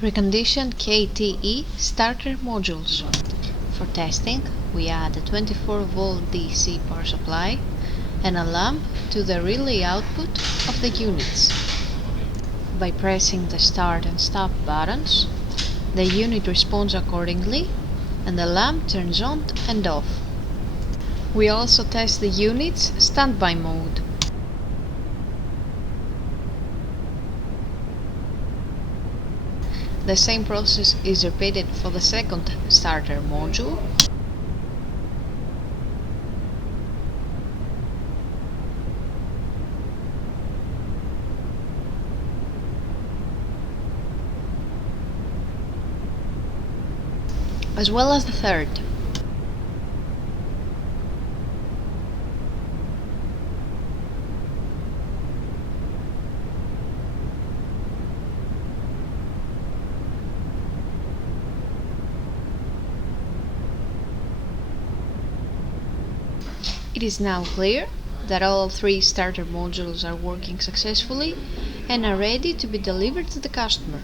Reconditioned KTE starter modules. For testing, we add a 24-volt DC power supply and a lamp to the relay output of the units. By pressing the start and stop buttons, the unit responds accordingly and the lamp turns on and off. We also test the unit's standby mode. The same process is repeated for the second starter module. As well as the third. It is now clear that all three starter modules are working successfully and are ready to be delivered to the customer.